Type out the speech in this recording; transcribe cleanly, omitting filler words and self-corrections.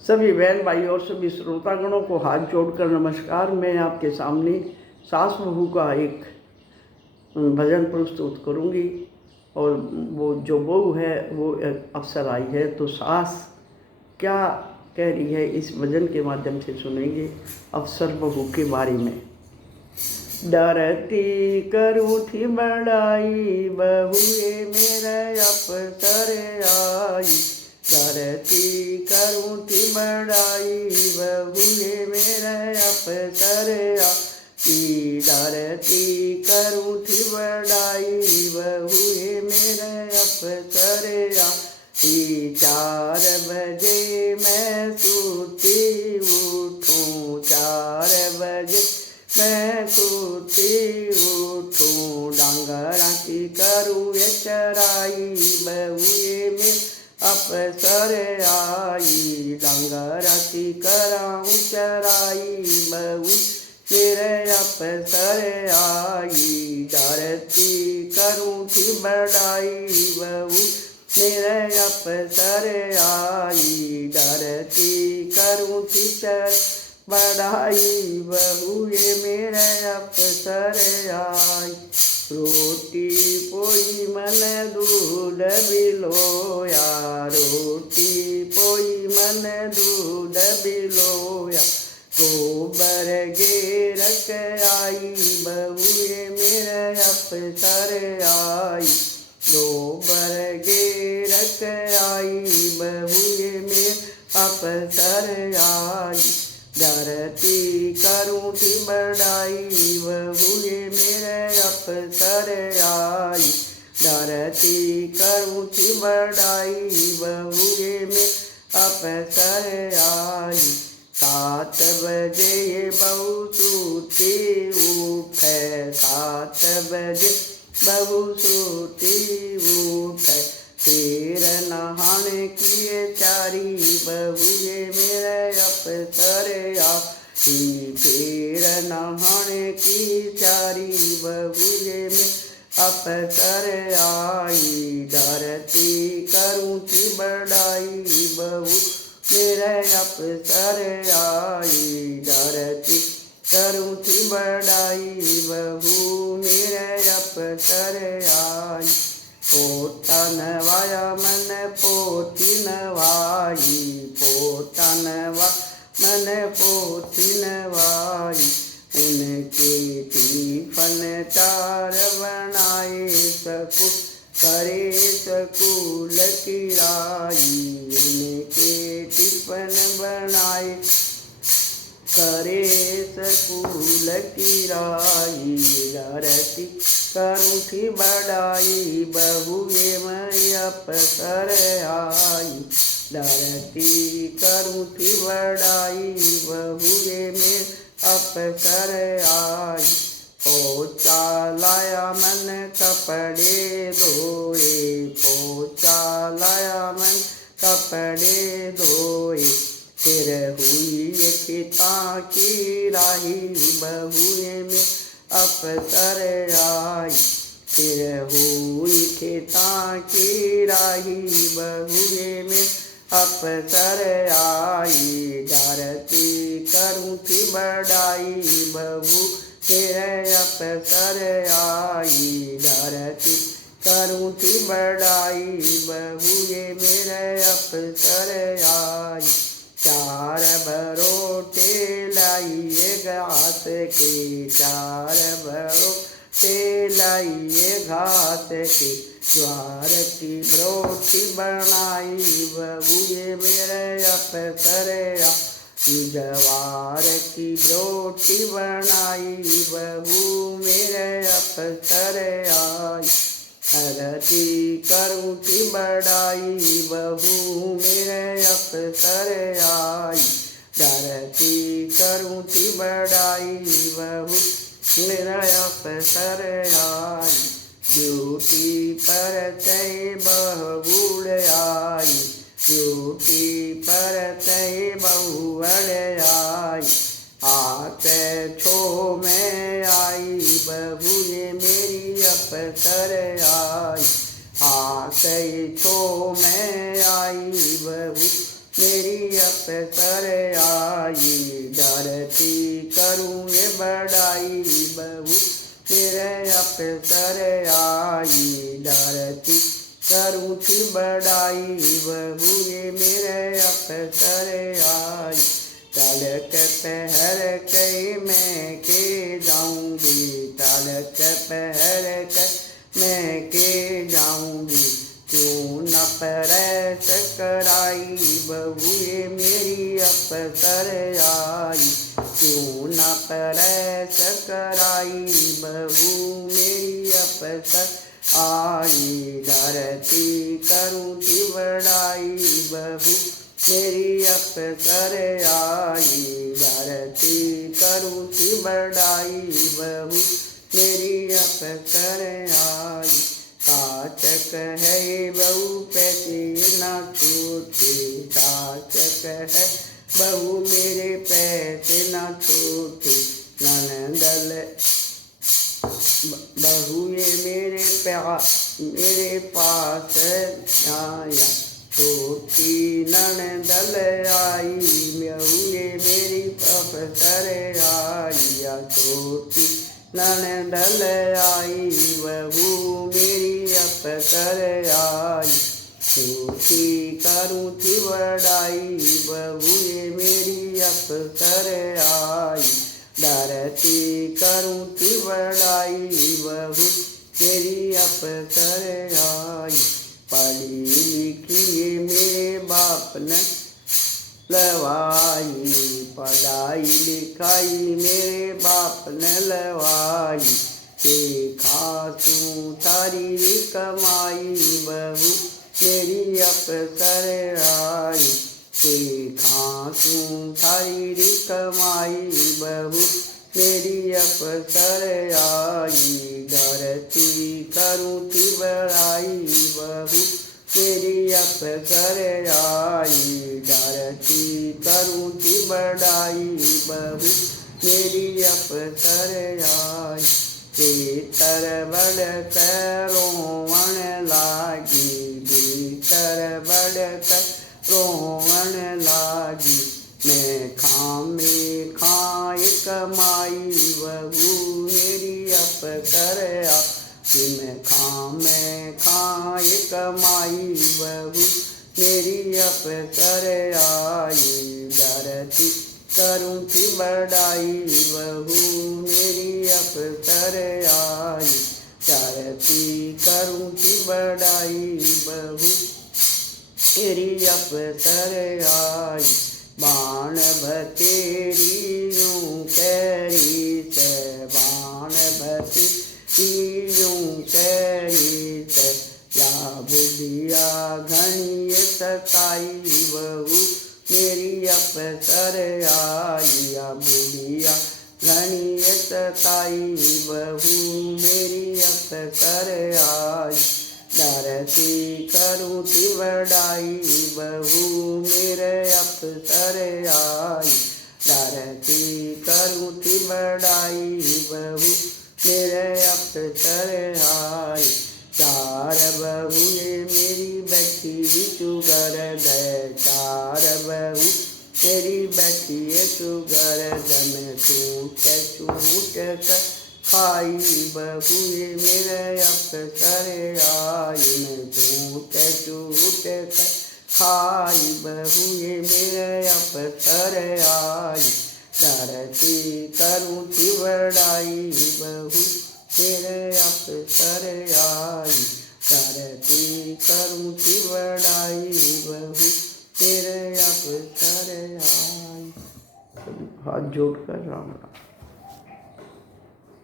सभी बहन भाई और सभी श्रोतागणों को हाथ जोड़कर नमस्कार। मैं आपके सामने सास बहू का एक भजन प्रस्तुत करूंगी और वो जो बहू है वो अक्सर आई है, तो सास क्या कह रही है इस भजन के माध्यम से सुनेंगे अफसर बहू के बारे में। डरती करूँ थी बड़ाई, बहुए मेरे अफसर आई। डरती करूँ थी बड़ाई, बहुए मेरे अफसर आई। डरती करूँ थी बड़ाई, बहुए मेरे अफसर आई। 4 बजे मैं सूती उठूँ, 4 बजे मैं सूती उठूँ। डांगरा की करूँ ये चराई, बहुए में अफसर आई। डांगरा की कराऊँ चराई, बहु मेरे अफसर आई। डरती करूँ थी बड़ाई, बहु मेरे अफसर आई। डरती करूँ थी बड़ाई, बहुए मेरे अफसर आई। रोटी पोई मन दूध बिलोया, रोटी पोई मन दूध बिलोया। गोबर घेर के आई, बहुए मेरे अफसर आई। गोबर घेर के आई, बहुए मेरे अफसर आई। डरती करूँ थी बड़ाई, बहुए मेरे अफसर आई। डरती करूँ थी बड़ाई, बहुए में अफसर आई। 7 बजे ये बहू सूती उठे, 7 बजे बहू सूती उठे। फिर नहाने किए चारी, बहुए मेरे अफसर आई। फिर नहाने की चारी, बहुए में अफसर आई। डरती करूँ थी बड़ाई, बहू मेरे अफसर आई। डरती करूँ थी बड़ाई, बहू मेरे अफसर आई। पोता नवाया मन पोती नवाई, पोता नवा मन पोती नवाई। उनके टिफन 4 बनाए सकू, करे सकूल किराई। उनके टिफन बनाए करे सकूल किराई। डरती करूँ थी बड़ाई, बहुए मैं अफसर आई। डरती करूँ थी बड़ाई, बहुए में अफसर आई। पोछा लाया मन कपड़े धोए, पोछा लाया मन कपड़े धोए। फिर हुई खिता की राही, बहुए में अफसर आई। फिर हुई खिता की राही, बहुए में अफसर आई। डरती करूँ थी बड़ाई, बहू मेरे अफसर आई। डरती करूँ थी बड़ाई, बहुए मेरे अफसर आई। 4 बरोटे लाइए घास के, 4 बरोटे लाइए घास के। ज्वार की रोटी बनाई, बहुए मेरे अफसर आई। ज्वार की रोटी बनाई, बहू मेरे अफसर आई। डरती करूँ थी बड़ाई, बहू मेरे अफसर आई। डरती करूँ थी बड़ाई, बहू मेरा अफसर आई। ड्यूटी पर तय बहू आई, ड्यूटी पर तय बहू आई। आके छो में आई, बहू ये मेरी अफसर आई। आके छो में आई, बहू मेरी अफसर आई। डरती करूँ ये बड़ाई बहू मेरे अफसर आई। डरती करूँ थी बड़ाई बहू ये मेरे अफसर आई। तलक पहर के मैं के जाऊँगी, तलक पहर के मैं के जाऊँगी। क्यों न प्रेस कराई बहू ये मेरी अफसर आई। क्यों न प्रेस कराई बहू मेरी अफसर आई। डरती करूँ थी बड़ाई बहू मेरी अफसर आई। डरती करूँ थी बड़ाई बहू मेरी अफसर आई। शासक है बहू पैसे ना छूटे, शासक है बहू मेरे पैसे ना छूटे। ननदल बहू ये मेरे पास आया। छोटी ननदल आई बहू ये मेरी अफसर आई। छोटी ननदल आई बहू मेरी अफसर आई। छोटी करूँ थी बड़ाई बहू ये मेरी अफसर आई। डरती करूँ थी बड़ाई बहू मेरी अफसर आई। पढ़ी लिखी ये मेरे बाप ने लवाई, पढ़ाई लिखाई मेरे बाप ने लवाई। के खासूँ थारी कमाई बहू मेरी अफसर आई। के खासूँ थारी कमाई बहू मेरी अफसर आई। डरती करूँ थी बड़ाई बहू मेरी अफसर आई। डरती करूँ थी बड़ाई बहू मेरी अफसर आई। भीतर बढ़कर रोवन लागी, भीतर बढ़कर रोवन लागी। मैं खामे खाए कमाई बहू मेरी अफसर आई। मैं खामे खाए कमाई बहू मेरी अफसर आई। डरती करूँ थी बड़ाई बहू मेरी अफसर आई। डरती करूँ थी बड़ाई बहू मेरी अफसर आई। बाण भतेरी यूं कैरी से, बाण भतेरी यूं कैरी से। या बुढ़िया घनी सताई बहू मेरी अफसर आई। या बुढ़िया घनी सताई बहू मेरी अफसर आई। डरती करूँ थी बड़ाई बहू मेरे अफसर आई। डरती करूँ थी बड़ाई बहू मेरे अफसर आई। चार बहू ये मेरी बैठी चुगर दे, चार बहू मेरी बैठी चुगर दम। छूट छूट कर खाई बहू ये मेरे अफसर आई। मैं छूट छूट कर खाई बहू ये मेरे अफसर आई। डरती करूँ थी बड़ाई बहू मेरे अफसर आई। डरती करूँ थी बड़ाई बहू मेरे अफसर आई। हाथ जोड़कर राम राम।